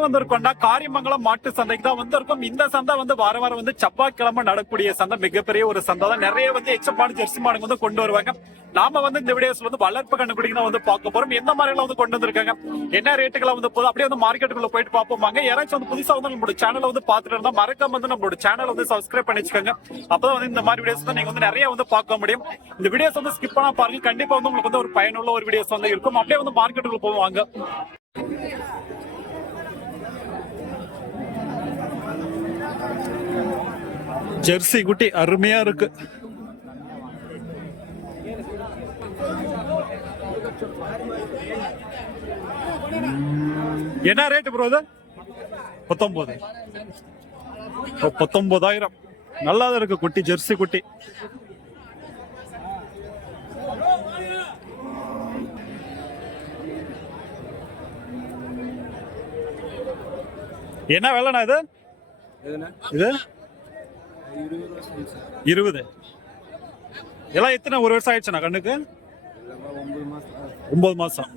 வந்திருக்கோம்னா காரியமங்கலம் மாட்டு சந்தைக்கு தான் வந்திருக்கும். இந்த சந்தை வார வாரம் செவ்வாய்க்கிழமை நடக்கூடிய சந்தை. மிகப்பெரிய ஒரு சந்தை தான். நிறைய எச்சப்பாடு ஜெர்சி மாடுங்க கொண்டு வருவாங்க. நாம இந்த வீடியோஸ் வளர்ப்பு கண்டுபிடிக்க தான் பார்க்க போறோம். எந்த மாதிரி எல்லாம் கொண்டு வந்திருக்காங்க, என்ன ரேட்டுகளை போதும், அப்படியே மார்க்கெட்டுக்குள்ள போயிட்டு பார்ப்போம். யாராச்சும் புதுசா நம்மளோட சேனலை பார்த்துட்டு இருந்தா மறக்காம நம்மளோட சேனலை சப்ஸ்கிரைப் பண்ணி வச்சுக்கோங்க. அப்பதான் இந்த மாதிரி வீடியோஸ் தான் நீங்க நிறைய பார்க்க முடியும். இந்த வீடியோஸ் ஸ்கிப் பண்ணா பாருங்க. கண்டிப்பா உங்களுக்கு ஒரு பயனுள்ள ஒரு வீடியோஸ் இருக்கும். அப்படியே மார்க்கெட்டுக்குள்ள போவாங்க. ஜெர்சி குட்டி அருமையா இருக்கு. என்ன ரேட் ப்ரோ? 19,000. நல்லா தான் இருக்கு குட்டி, ஜெர்சி குட்டி. என்ன வேலைண்ணா இது? இது 20. எல்லாம் எத்தனை ஒரு வருஷம் ஆயிடுச்சுண்ணா கண்ணுக்கு? 9 மாசம்.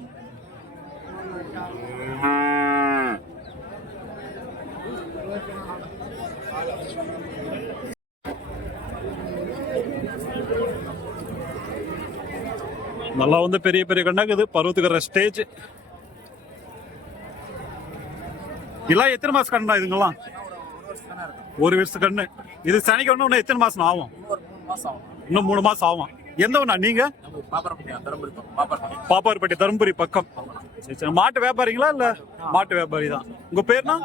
நல்லா பெரிய பெரிய கண்ணாக்குது. பருவத்துக்கிற ஸ்டேஜ். எல்லாம் எத்தனை மாசம் கண்ணா இதுங்கெல்லாம்? ஒரு வருஷம் கண்ணு. இது சனிக்கு ஒண்ணு எத்தனை மாசம் ஆகும்? இன்னும் 3 மாசம் ஆகும். எந்த ஒண்ணா நீங்க? பாப்பார்பட்டி தருமபுரி பக்கம். சரி சரி. மாட்டு வியாபாரிங்களா இல்ல? மாட்டு வியாபாரி தான். உங்க பேர்னா?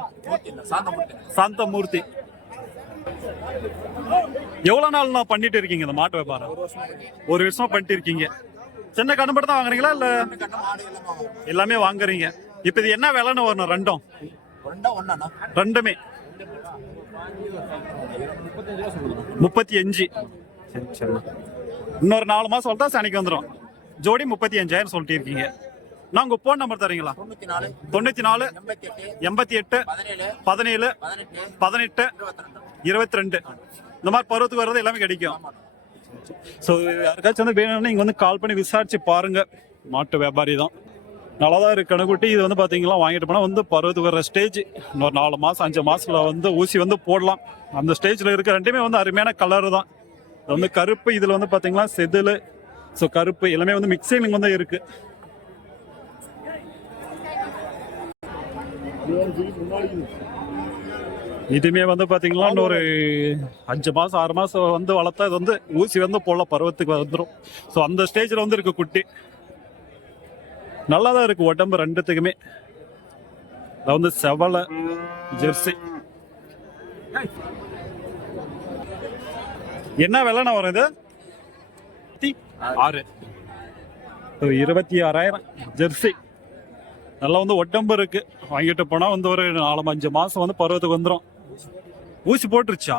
சாந்தமூர்த்தி. எவ்வளவு நாள் நான் பண்ணிட்டு இருக்கீங்க இந்த மாட்டு வியாபாரம்? ஒரு வருஷமா பண்ணிட்டு இருக்கீங்க. சின்ன கண்ணு மட்டும் தான் வாங்குறீங்களா இல்ல எல்லாமே வாங்குறீங்க? இப்ப இது என்ன விலைன்னு வரணும்? ரெண்டுமே 35. இன்னொரு 4 மாசம் சொல்லிட்டா சனிக்கு வந்துடும். ஜோடி 35,000 சொல்லிட்டு இருக்கீங்க. நான் உங்க போன் நம்பர் தரீங்களா? 94 88 17 18 22. இந்த மாதிரி பருவத்துக்கு வர்றது எல்லாமே கிடைக்கும். ஸோ யாருக்காச்சும் வேணும்னா இங்க கால் பண்ணி விசாரிச்சு பாருங்க. மாட்டு வியாபாரி தான். நல்லாதான் இருக்கு கணுக்குட்டி. இது பாத்தீங்களா வாங்கிட்டு போனா பருவத்துக்கு வர்ற ஸ்டேஜ். இன்னொரு 4 மாசம் 5 மாசத்துல ஊசி போடலாம். அந்த ஸ்டேஜ்ல இருக்க ரெண்டுமே அருமையான கலர் தான். இது கருப்பு. இதுல பாத்தீங்களா செதில். ஸோ கருப்பு எல்லாமே மிக்சிங் இருக்கு. இதுமே பாத்தீங்களா இன்னொரு 5 மாசம் 6 மாசம் வளர்த்தா இது ஊசி போடலாம். பருவத்துக்கு வந்துடும். ஸோ அந்த ஸ்டேஜ்ல இருக்கு குட்டி. நல்லாதான் இருக்கு உடம்பு ரெண்டுத்துக்குமே. செவலை ஜெர்சி. என்ன விலைண்ணா வரும் இது? 6. 26,000 ஜெர்சி. நல்லா உடம்பு இருக்கு. வாங்கிட்டு போனா ஒரு 4-5 மாசம் பருவத்துக்கு வந்துடும். ஊசி போட்டுருச்சா?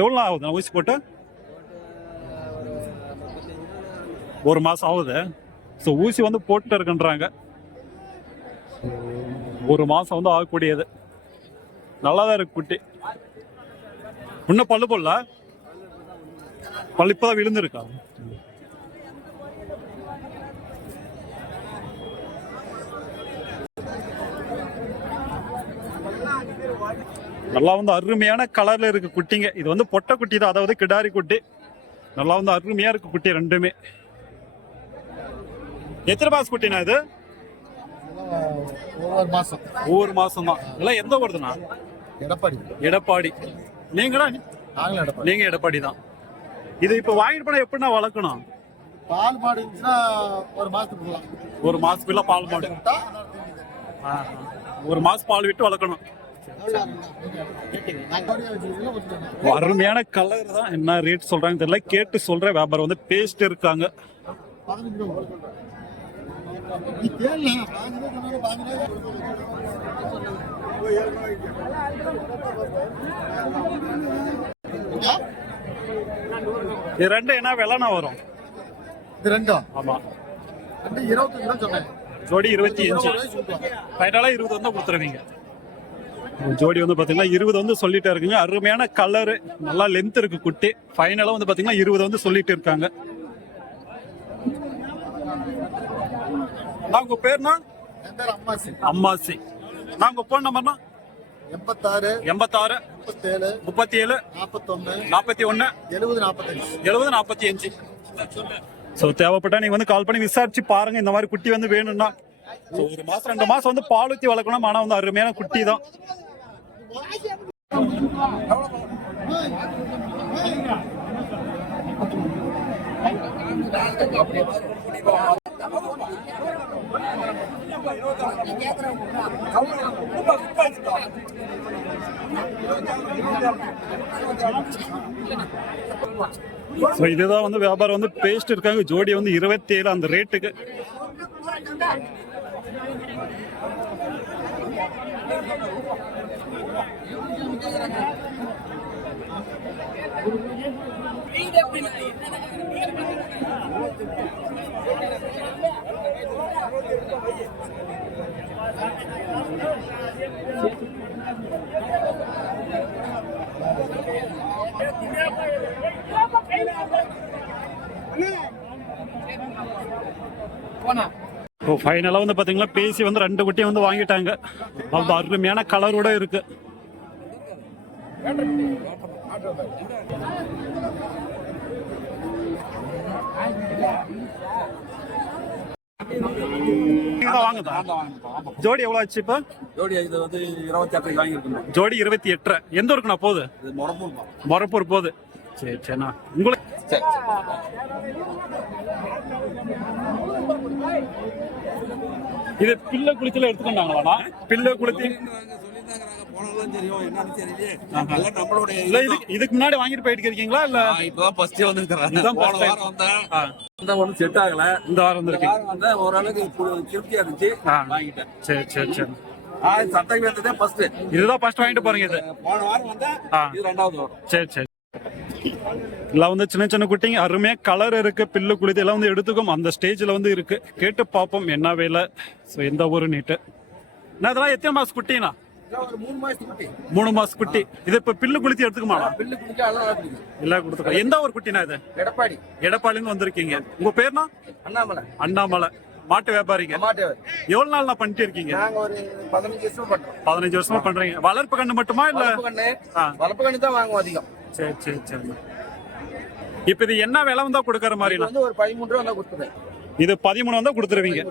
எவ்வளவு ஆகுது ஊசி போட்டு? 1 மாசம் ஆகுது. ஸோ ஊசி போட்டு இருக்குன்றாங்க. 1 மாசம் ஆகக்கூடியது. நல்லாதான் இருக்கு குட்டி. இன்னும் பல்லு போடல. பல்லு இப்பதான் விழுந்துருக்கா? நல்லா அருமையான கலர்ல இருக்கு குட்டிங்க. இது பொட்டை குட்டி தான், அதாவது கிடாரி குட்டி. நல்லா அருமையா இருக்கு குட்டி ரெண்டுமே. எத்தனை மாசம் குட்டினா இது? 1 மாசம் தான். எல்லாம் எந்த ஊருதுண்ணா? எடப்பாடி. நீங்களா? நீங்க எடப்பாடி தான். இது இப்ப வாங்கிட்டு போனா எப்படின்னா வளர்க்கணும்? பால் மாடு இருந்துச்சுன்னா 1 மாசத்துக்குள்ள. 1 மாசத்துக்குள்ள பால் மாடு. 1 மாசம் பால் விட்டு வளர்க்கணும். அருமையான கலர் தான். என்ன ரேட் சொல்றாங்க தெரியல. கேட்டு சொல்ற வியாபாரம் பேசிட்டு இருக்காங்க. இது ரெண்டு என்ன விலைனா வரும்? இது ரெண்டும் ஆமா 25 தான் சொன்னேன். ஜோடி 25. ஃபைனலா 20 கொடுத்துருவீங்க. ஜோடி பாத்தீங்கன்னா 20 சொல்லிட்டே இருக்குங்க. அருமையான கலரு, நல்லா லென்த் இருக்கு குட்டி. ஃபைனலா பாத்தீங்கன்னா 20 சொல்லிட்டு இருக்காங்க. உங்க பேர்னா? அம்மாசி. அம்மாசி. நான் உங்க போன் நம்பர்னா 86 86 37 37 41 41 70 45. 70 45. ஸோ தேவைப்பட்டா நீங்க வந்து கால் பண்ணி விசாரிச்சு பாருங்க. இந்த மாதிரி குட்டி வந்து வேணும்னா ஸோ 1 மாசம் 2 மாசம் வந்து பால் ஊற்றி வளர்க்கணும். ஆனால் வந்து அருமையான குட்டி தான். ஸோ இதுதான் வந்து வியாபாரம் வந்து பேஸ்ட் இருக்காங்க. ஜோடி வந்து 27 அந்த ரேட்டுக்கு. இப்போ ஃபைனலாக வந்து பார்த்தீங்கன்னா பேசி வந்து 2 குட்டியை வந்து வாங்கிட்டாங்க. அது அருமையான கலரோட இருக்கு. வாங்குதா ஜோடி எவ்வளோ ஆச்சு இப்போ? ஜோடி இது வந்து 28 வாங்கியிருக்கணும். ஜோடி 28. எந்த ஊருக்குண்ணா போகுது? மொரப்பூர் போகுது. சரி சரிண்ணா. உங்களுக்கு இது பிள்ளை குளித்துல எடுத்துக்கொண்டாங்களா? பிள்ளை குளித்தி இதுக்கு முன்னாடி வாங்கிட்டு போயிட்டு இருக்கீங்களா? இல்ல இப்பதான் ஃபர்ஸ்ட் செட் ஆகல. இந்த வாரம் வந்திருக்கீங்க. ஓரளவுக்கு திருப்தியா இருந்துச்சு, வாங்கிட்டேன். சரி சரி சரி. சட்டைக்கு வந்ததே ஃபர்ஸ்ட். இதுதான் ஃபர்ஸ்ட் வாங்கிட்டு போறீங்க. இது போன வாரம் வந்தா இது ரெண்டாவது வரும். சரி சரி. எல்லாம் வந்து சின்ன சின்ன குட்டிங்க அருமையா கலர் இருக்கு. பில்லு குளித்து எல்லாம் வந்து எடுத்துக்கும். அந்த ஸ்டேஜ்ல வந்து இருக்கு. கேட்டு பார்ப்போம் என்ன வேலை. ஸோ எந்த ஊரு நீட்டு. நான் இதெல்லாம் எத்தனை மாசம் குட்டினா? 3 மாசம் குட்டி. இது இப்ப பில்லு குளித்து எடுத்துக்குமா? எல்லாம் கொடுத்துக்கலாம். எந்த ஒரு குட்டினா இது? எடப்பாடியில வந்திருக்கீங்க. உங்க பேர்னா? அண்ணாமலை. மாட்டு வியாபாரிங்க. எவ்வளவு நாள் நான் பண்ணிட்டு இருக்கீங்க? 15 வருஷமா பண்றீங்க. வளர்ப்பு கண்ணு மட்டுமா இல்ல? வளர்ப்பு கண்ணு தான் வாங்குவோம் அதிகம். சரி சரி சரி. இப்ப இது என்ன விலை வந்தா கொடுக்கற மாதிரி? ஒரு 13 ரூபா வந்தா கொடுத்துறேன். இது 13 வந்தா கொடுத்துருவீங்க.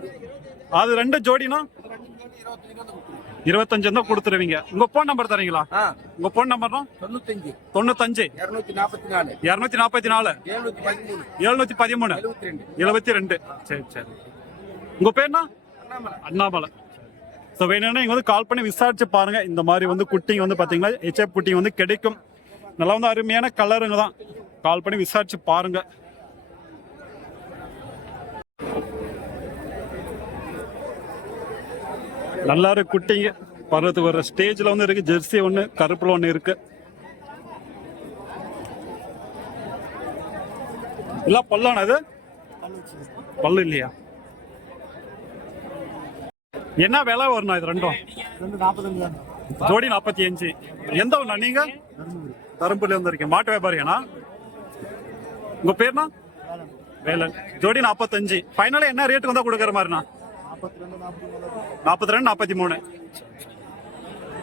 அது 2 ஜோடினா 25 தான் கொடுத்துருவீங்க. உங்க போன் நம்பர் தரீங்களா? உங்க போன் நம்பர்னா 95 244 713 72. சரி சரி. உங்க பேர்னா? அண்ணாமலை. ஸோ வேணும்னா இங்க வந்து கால் பண்ணி விசாரிச்சு பாருங்க. இந்த மாதிரி வந்து குட்டிங்க வந்து பாத்தீங்கன்னா ஹெச்எப் குட்டிங்க வந்து கிடைக்கும். நல்லா வந்து அருமையான கலருங்க தான். கால் பண்ணி விசாரிச்சு பாருங்க. நல்லா இருக்கு குட்டிங்க. பருவத்துக்கு வர ஸ்டேஜ்ல வந்து இருக்கு. ஜெர்சி ஒண்ணு, கருப்புல ஒண்ணு இருக்கு. இல்ல பல்லான அது பல்லு இல்லையா? என்ன விலை வரணும் இது ரெண்டும்? ஜோடி 45. எந்த ஒண்ணா நீங்க? தரும்புல வந்திருக்கீங்க. மாட்டு வியாபாரியானா? உங்க பேர்னா? வேலன். ஜோடி 45. ஃபைனலா என்ன ரேட் வந்தா கொடுக்கற மாதிரினா? 42 43.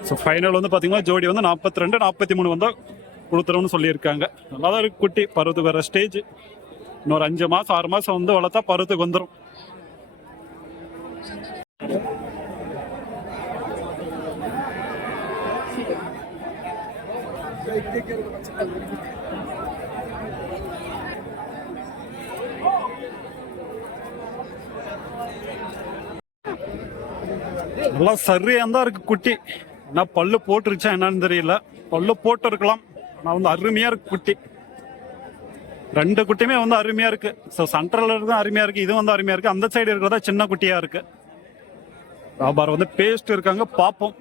ஸோ ஃபைனல் வந்து பாத்தீங்கன்னா ஜோடி வந்து 42 43 வந்தா கொடுத்துருவோம்னு சொல்லியிருக்காங்க. நல்லா தான் இருக்கு குட்டி. பருவத்துக்கு வர ஸ்டேஜ். இன்னொரு 5 மாசம் 6 மாசம் வந்து வளர்த்தா பருவத்துக்கு வந்துடும். நல்லா சரியா தான் இருக்கு குட்டி. என்ன பல்லு போட்டுருச்சா என்னன்னு தெரியல. பல்லு போட்டு இருக்கலாம். ஆனா வந்து அருமையா இருக்கு குட்டி. 2 குட்டியுமே வந்து அருமையா இருக்கு. ஸோ சென்ட்ரல் தான் அருமையா இருக்கு. இதுவும் வந்து அருமையா இருக்கு. அந்த சைடு இருக்கிறதா சின்ன குட்டியா இருக்கு. வியாபாரம் வந்து பேஸ்ட் இருக்காங்க. பார்ப்போம்.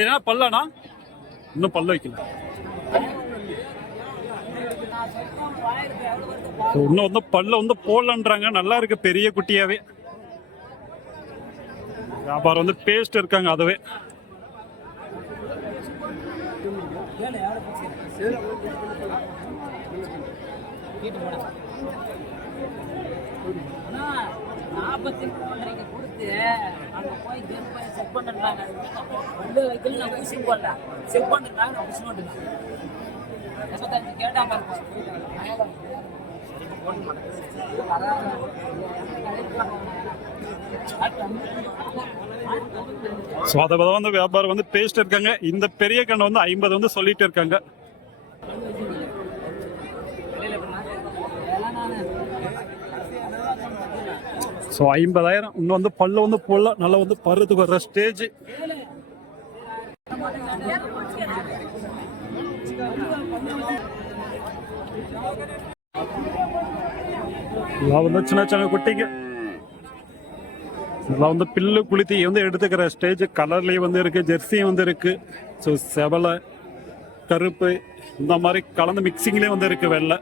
ஏன்னா பல்லானா இன்னும் பல்ல வைக்கல. இன்னும் வந்து பல்ல வந்து போடலன்றாங்க. நல்லா இருக்கு பெரிய குட்டியாவே. வியாபாரம் வந்து பேஸ்ட் இருக்காங்க. அதுவே 42 கொடுத்து அங்க போய் கேம் போய் செக் பண்ணிட்டாங்க. ரெண்டு வைக்கல நான் ஊசி போடல, செக் பண்ணிட்டாங்க. நான் ஊசி போட்டுட்டேன். 85 கேட்டாங்க. ஸோ அதை வந்து வியாபாரம் வந்து பேசிட்டு இருக்காங்க. இந்த பெரிய கண்ணை வந்து 50 வந்து சொல்லிட்டு இருக்காங்க. ஸோ 50,000 இன்னும் வந்து பல்லு வந்து போடல, நல்லா வந்து பருத்துக்கு வர்ற ஸ்டேஜ். இதெல்லாம் வந்து சின்ன சின்ன குட்டிங்க. இதெல்லாம் வந்து பில்லு குளித்தி வந்து எடுத்துக்கிற ஸ்டேஜ். கலர்லேயும் வந்து இருக்கு, ஜெர்சியும் வந்து இருக்கு. ஸோ செவலை, கருப்பு இந்த மாதிரி கலந்து மிக்சிங்லேயும் வந்து இருக்கு வெள்ளை.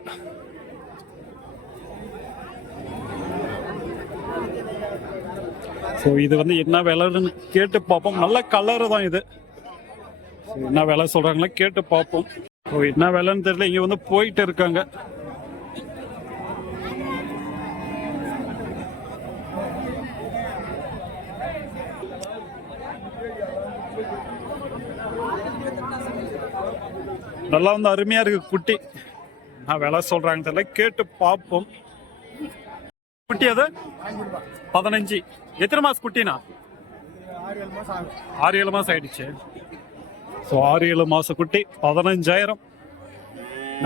ஸோ இது வந்து என்ன விலைன்னு கேட்டு பார்ப்போம். நல்ல கலரு தான் இது. என்ன விலை சொல்றாங்களா கேட்டு பார்ப்போம். ஸோ என்ன விலைன்னு தெரியல, இங்க வந்து போயிட்டு இருக்காங்க. நல்லா வந்து அருமையா இருக்கு குட்டி. நான் விலை சொல்றாங்க தெரியல, கேட்டு பார்ப்போம். குட்டி அது 15. எத்தனை மாசம் குட்டினா? 6-7 மாசம் ஆயிடுச்சு. ஸோ 6-7 மாசம் குட்டி 15,000.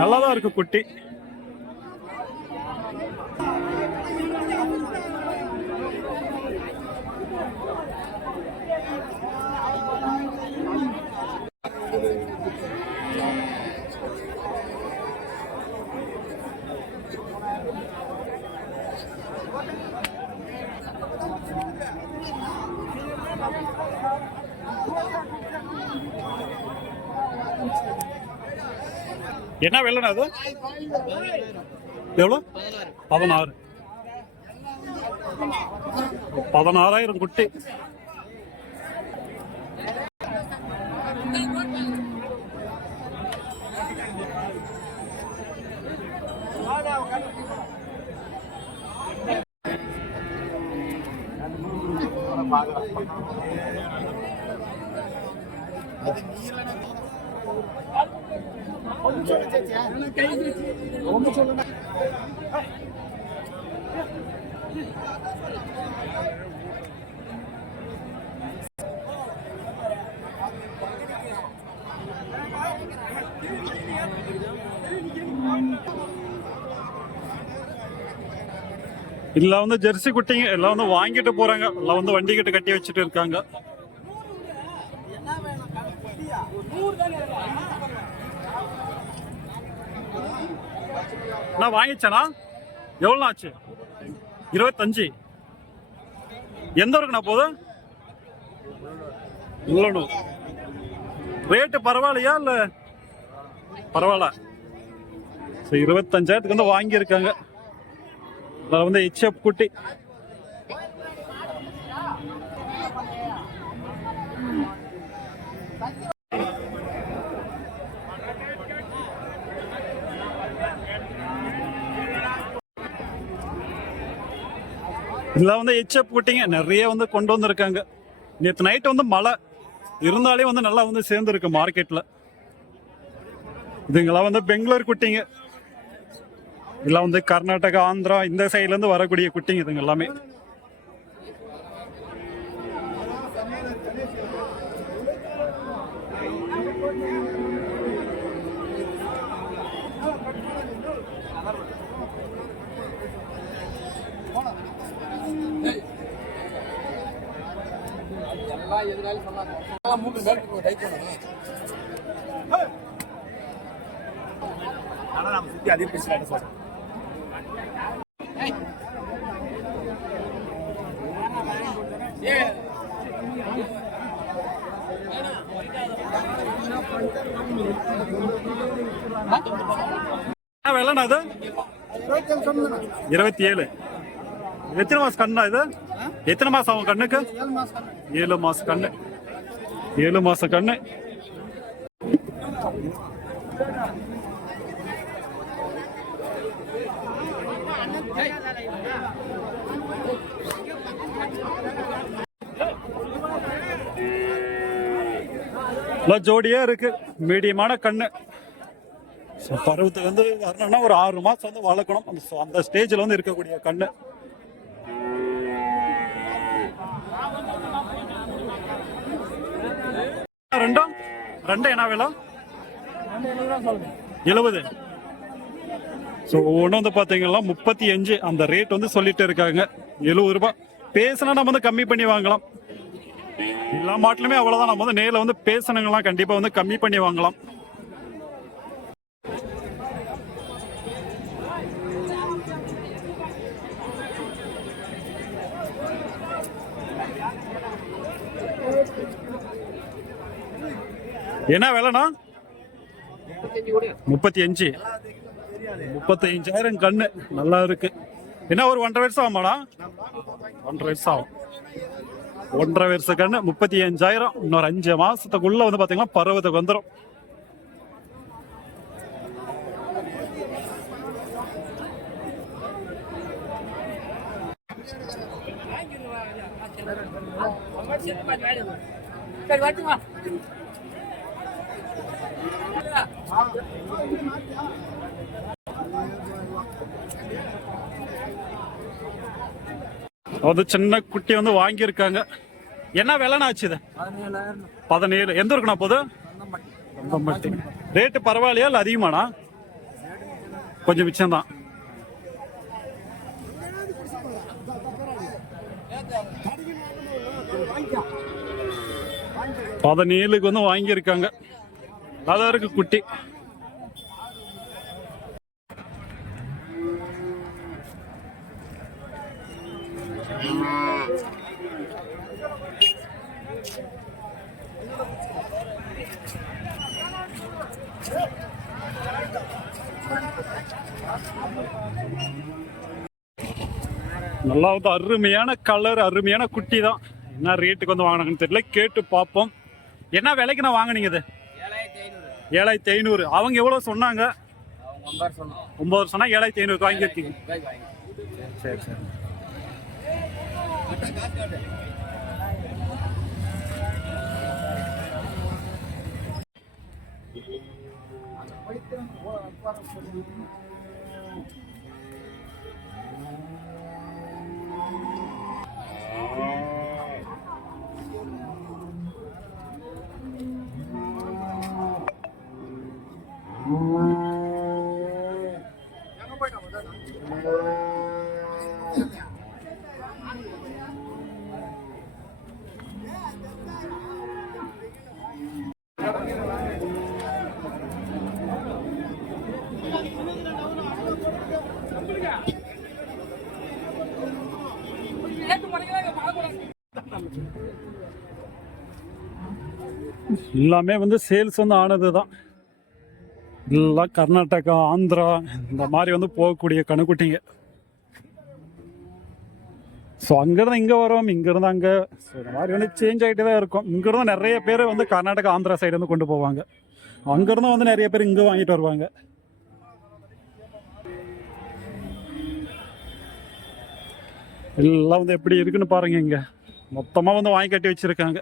நல்லாதான் இருக்கு குட்டி. என்ன வெள்ளனா அது? எவ்வளோ? 16. 16,000 குட்டி. இல்ல வந்து ஜெர்சி குட்டிங்க எல்லாம் வந்து வாங்கிட்டு போறாங்க. எல்லாம் வந்து வண்டி கிட்ட கட்டி வச்சுட்டு இருக்காங்க. நான் வாங்கிச்சேனா? எவ்வளோ ஆச்சு? 25. எந்த ஊருக்கு நான் போதும்? இவ்வளோ ரேட்டு பரவாயில்லையா? இல்ல பரவாயில்ல. 25,000 வந்து வாங்கியிருக்காங்க. அதில் வந்து HF குட்டி. இதெல்லாம் வந்து HF குட்டிங்க நிறைய வந்து கொண்டு வந்திருக்காங்க. நேற்று நைட்டு வந்து மழை இருந்தாலே வந்து நல்லா வந்து சேர்ந்துருக்கு மார்க்கெட்ல. இதுங்கெல்லாம் வந்து பெங்களூர் குட்டிங்க. இதெல்லாம் வந்து கர்நாடகா, ஆந்திரா இந்த சைட்ல இருந்து வரக்கூடிய குட்டிங்க இதுங்க எல்லாமே. வெள்ளனா அது 27. எத்தனை மாசம் கண்ணா இது? எத்தனை மாசம் ஆகும் கண்ணுக்கு? 7 மாசம் கண்ணு. 7 மாசம் கண்ணு. எல்லாம் ஜோடியா இருக்கு, மீடியமான கண்ணு. ஸோ பருவத்துக்கு வந்து வரணும்னா ஒரு 6 மாசம் வந்து வளர்க்கணும். அந்த ஸ்டேஜில் வந்து இருக்கக்கூடிய கண்ணு. ரெண்டும் என்ன விலை? 70. ஸோ ஒவ்வொன்றும் வந்து பார்த்தீங்கன்னா 35 அந்த ரேட் வந்து சொல்லிட்டு இருக்காங்க. 70 ரூபாய். பேசினா நம்ம வந்து கம்மி பண்ணி வாங்கலாம். எல்லா மாட்டிலுமே அவ்வளோதான். நம்ம வந்து நேரில் வந்து பேசணுங்களாம், கண்டிப்பாக வந்து கம்மி பண்ணி வாங்கலாம். என்ன விலைண்ணா? 35. 35,000 கண்ணு. நல்லா இருக்கு. என்ன ஒரு 1.5 வருஷம் ஆகுமாடா? 1.5 வருஷம் ஆகும். 1.5 வருஷம் கண்ணு 35,000. இன்னொரு 5 மாசத்துக்குள்ள வந்து பாத்தீங்கன்னா பருவத்துக்கு வந்துடும். அது சின்ன குட்டி வந்து வாங்கியிருக்காங்க. என்ன விலைன்னு ஆச்சு இது? 17. எந்த இருக்குண்ணா போது? ரேட்டு பரவாயில்லையா இல்லை அதிகமாண்ணா? கொஞ்சம் மிச்சம்தான். 17க்கு வந்து வாங்கியிருக்காங்க. அதான் இருக்கு குட்டி. நல்லா வந்து அருமையான கலர், அருமையான குட்டி தான். என்ன ரேட்டுக்கு வந்து வாங்கினாங்கன்னு தெரியல, கேட்டு பார்ப்போம். என்ன விலைக்கு நான் வாங்கினீங்க இது? 7,500. அவங்க எவ்வளவு சொன்னாங்க? 9 சொன்னா 7,500 வாங்கியிருக்கீங்க. சரி சரி. எல்லாமே வந்து சேல்ஸ் வந்து ஆனது தான். எல்லாம் கர்நாடகா, ஆந்திரா இந்த மாதிரி வந்து போகக்கூடிய கணுக்குட்டிங்க. ஸோ அங்கேருந்து இங்கே வரோம், இங்கேருந்து அங்கே. ஸோ இந்த மாதிரி வந்து சேஞ்ச் ஆகிட்டே தான் இருக்கும். இங்கேருந்து நிறைய பேர் வந்து கர்நாடகா, ஆந்திரா சைடு வந்து கொண்டு போவாங்க. அங்கேருந்து வந்து நிறைய பேர் இங்கே வாங்கிட்டு வருவாங்க. எல்லாம் வந்து எப்படி இருக்குன்னு பாருங்க. இங்கே மொத்தமாக வந்து வாங்கி கட்டி வச்சுருக்காங்க.